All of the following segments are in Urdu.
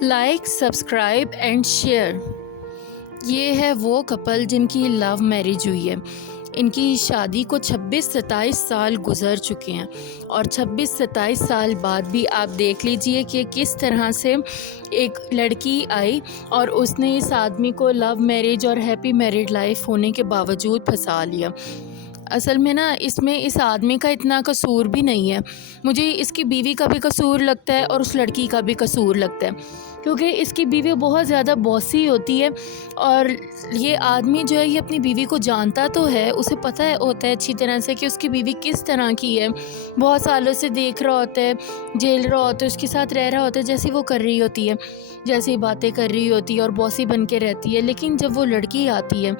Like, subscribe and share. یہ ہے وہ کپل جن کی لو میرج ہوئی ہے۔ ان کی شادی کو 26-27 سال گزر چکے ہیں، اور 26-27 سال بعد بھی آپ دیکھ لیجئے کہ کس طرح سے ایک لڑکی آئی اور اس نے اس آدمی کو لو میرج اور ہیپی میرڈ لائف ہونے کے باوجود پھنسا لیا۔ اصل میں اس میں اس آدمی کا اتنا قصور بھی نہیں ہے، مجھے اس کی بیوی کا بھی قصور لگتا ہے اور اس لڑکی کا بھی قصور لگتا ہے، کیونکہ اس کی بیوی بہت زیادہ باسی ہوتی ہے، اور یہ آدمی جو ہے یہ اپنی بیوی کو جانتا تو ہے، اسے پتہ ہوتا ہے اچھی طرح سے کہ اس کی بیوی کس طرح کی ہے، بہت سالوں سے دیکھ رہا ہوتا ہے، جھیل رہا ہوتا ہے، اس کے ساتھ رہ رہا ہوتا ہے، جیسی وہ کر رہی ہوتی ہے، جیسی باتیں کر رہی ہوتی ہے اور باسی بن کے رہتی ہے۔ لیکن جب وہ لڑکی آتی ہے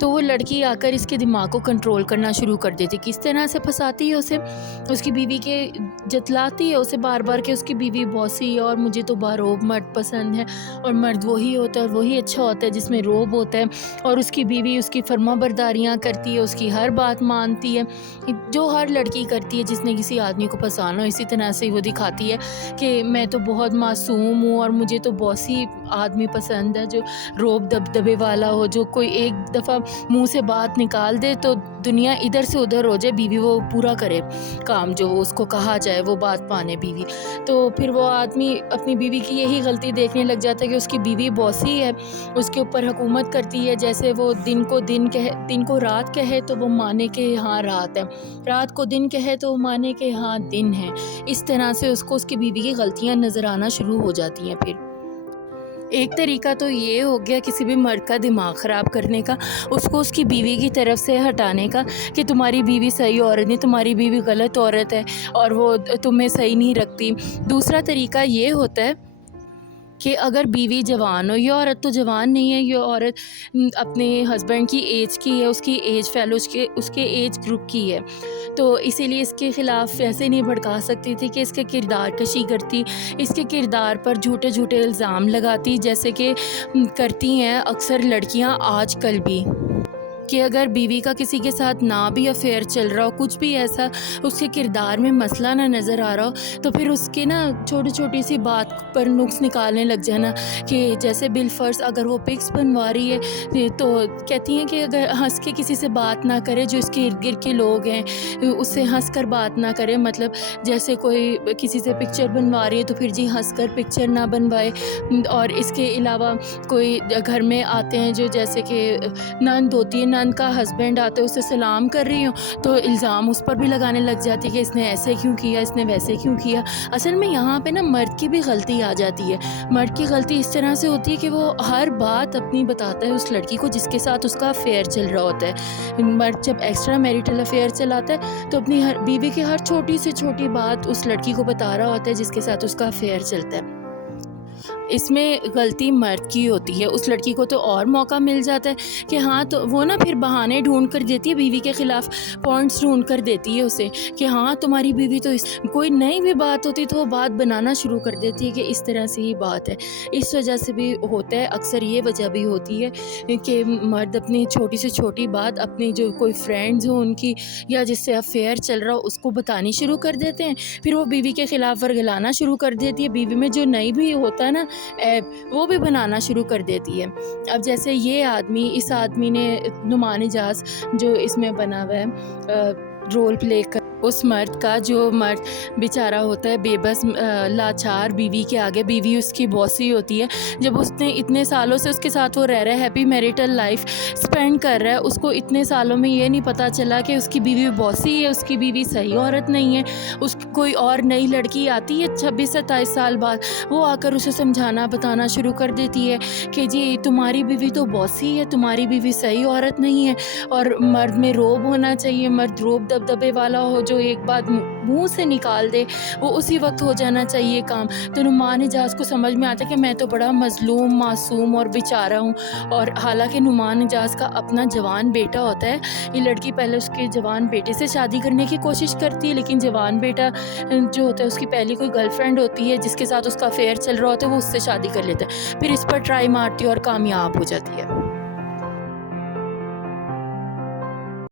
تو وہ لڑکی آ کر اس کے دماغ کو کنٹرول کرنا شروع کر دیتی، کس طرح سے پھنساتی ہے اسے، اس کی بیوی کے جتلاتی ہے اسے بار بار کہ اس کی بیوی باسی ہے اور مجھے تو باروب مرد پسند ہے، اور مرد وہی ہوتا ہے اور وہی اچھا ہوتا ہے جس میں روب ہوتا ہے، اور اس کی بیوی اس کی فرما برداریاں کرتی ہے، اس کی ہر بات مانتی ہے، جو ہر لڑکی کرتی ہے جس نے کسی آدمی کو پھنسانا ہو۔ اسی طرح سے وہ دکھاتی ہے کہ میں تو بہت معصوم ہوں اور مجھے تو باسی آدمی پسند ہے، جو روب دبدبے والا ہو، جو کوئی ایک دفعہ منہ سے بات نکال دے تو دنیا ادھر سے ادھر ہو جائے، بیوی وہ پورا کرے کام جو اس کو کہا جائے، وہ بات پانے بیوی۔ تو پھر وہ آدمی اپنی بیوی کی یہی غلطی دیکھنے لگ جاتا ہے کہ اس کی بیوی باسی ہے، اس کے اوپر حکومت کرتی ہے، جیسے وہ دن کو رات کہے تو وہ مانے کہ ہاں رات ہے، رات کو دن کہے تو وہ مانے کہ ہاں دن ہے۔ اس طرح سے اس کو اس کی بیوی کی غلطیاں نظر آنا شروع ہو جاتی ہیں۔ پھر ایک طریقہ تو یہ ہو گیا کسی بھی مرد کا دماغ خراب کرنے کا، اس کو اس کی بیوی کی طرف سے ہٹانے کا کہ تمہاری بیوی صحیح عورت نہیں، تمہاری بیوی غلط عورت ہے اور وہ تمہیں صحیح نہیں رکھتی۔ دوسرا طریقہ یہ ہوتا ہے کہ اگر بیوی جوان ہو، یہ عورت تو جوان نہیں ہے، یہ عورت اپنے ہسبینڈ کی ایج کی ہے، اس کی ایج فیلو اس کے ایج گروپ کی ہے، تو اسی لیے اس کے خلاف ایسے نہیں بھڑکا سکتی تھی کہ اس کے کردار کشی کرتی، اس کے کردار پر جھوٹے جھوٹے الزام لگاتی، جیسے کہ کرتی ہیں اکثر لڑکیاں آج کل بھی، کہ اگر بیوی کا کسی کے ساتھ نہ بھی افیئر چل رہا ہو، کچھ بھی ایسا اس کے کردار میں مسئلہ نہ نظر آ رہا ہو، تو پھر اس کے چھوٹی چھوٹی سی بات پر نقص نکالنے لگ جانا، کہ جیسے بالفرض اگر وہ پکس بنوا رہی ہے تو کہتی ہیں کہ اگر ہنس کے کسی سے بات نہ کرے، جو اس کے ارد گرد کے لوگ ہیں اس سے ہنس کر بات نہ کرے، مطلب جیسے کوئی کسی سے پکچر بنوا رہی ہے تو پھر جی ہنس کر پکچر نہ بنوائے۔ اور اس کے علاوہ کوئی گھر میں آتے ہیں جو جیسے کہ نند ہوتی ہے، نند کا ہسبینڈ آتا ہے، اسے سلام کر رہی ہوں تو الزام اس پر بھی لگانے لگ جاتی ہے کہ اس نے ایسے کیوں کیا، اس نے ویسے کیوں کیا۔ اصل میں یہاں پہ مرد کی بھی غلطی آ جاتی ہے۔ مرد کی غلطی اس طرح سے ہوتی ہے کہ وہ ہر بات اپنی بتاتا ہے اس لڑکی کو جس کے ساتھ اس کا افیئر چل رہا ہوتا ہے۔ مرد جب ایکسٹرا میریٹل افیئر چلاتا ہے تو اپنی ہر بیوی کی ہر چھوٹی سے چھوٹی بات اس لڑکی کو بتا رہا ہوتا ہے جس کے ساتھ اس کا افیئر چلتا ہے۔ اس میں غلطی مرد کی ہوتی ہے، اس لڑکی کو تو اور موقع مل جاتا ہے کہ ہاں، تو وہ پھر بہانے ڈھونڈ کر دیتی ہے بیوی کے خلاف، پوائنٹس ڈھونڈ کر دیتی ہے اسے کہ ہاں تمہاری بیوی تو کوئی نئی بھی بات ہوتی تو وہ بات بنانا شروع کر دیتی ہے کہ اس طرح سے ہی بات ہے۔ اس وجہ سے بھی ہوتا ہے، اکثر یہ وجہ بھی ہوتی ہے کہ مرد اپنی چھوٹی سے چھوٹی بات اپنی جو کوئی فرینڈز ہوں ان کی، یا جس سے افیئر چل رہا ہو، اس کو بتانی شروع کر دیتے ہیں، پھر وہ بیوی کے خلاف ورگلانا شروع کر دیتی ہے، بیوی میں جو نئی بھی ہوتا ہے وہ بھی بنانا شروع کر دیتی ہے۔ اب جیسے یہ آدمی، اس آدمی نے نعمان اجاز جو اس میں بنا ہوا ہے رول پلے کر، اس مرد کا، جو مرد بیچارہ ہوتا ہے بے بس لاچار بیوی کے آگے، بیوی اس کی باسی ہوتی ہے، جب اس نے اتنے سالوں سے اس کے ساتھ وہ رہ رہا ہے، ہیپی میریٹل لائف سپینڈ کر رہا ہے، اس کو اتنے سالوں میں یہ نہیں پتہ چلا کہ اس کی بیوی باسی ہے، اس کی بیوی صحیح عورت نہیں ہے، اس کوئی اور نئی لڑکی آتی ہے 26-27 سال بعد، وہ آ کر اسے سمجھانا بتانا شروع کر دیتی ہے کہ جی تمہاری بیوی تو باسی ہے، تمہاری بیوی صحیح عورت نہیں ہے، اور مرد میں روب ہونا چاہیے، مرد روب دبدبے والا ہو، جو ایک بات منہ سے نکال دے وہ اسی وقت ہو جانا چاہیے کام۔ تو نعمان اجاز کو سمجھ میں آتا ہے کہ میں تو بڑا مظلوم، معصوم اور بیچارہ ہوں، اور حالانکہ نعمان اجاز کا اپنا جوان بیٹا ہوتا ہے، یہ لڑکی پہلے اس کے جوان بیٹے سے شادی کرنے کی کوشش کرتی ہے، لیکن جوان بیٹا جو ہوتا ہے اس کی پہلی کوئی گرل فرینڈ ہوتی ہے جس کے ساتھ اس کا افیئر چل رہا ہوتا ہے، وہ اس سے شادی کر لیتا ہے، پھر اس پر ٹرائی مارتی ہے اور کامیاب ہو جاتی ہے۔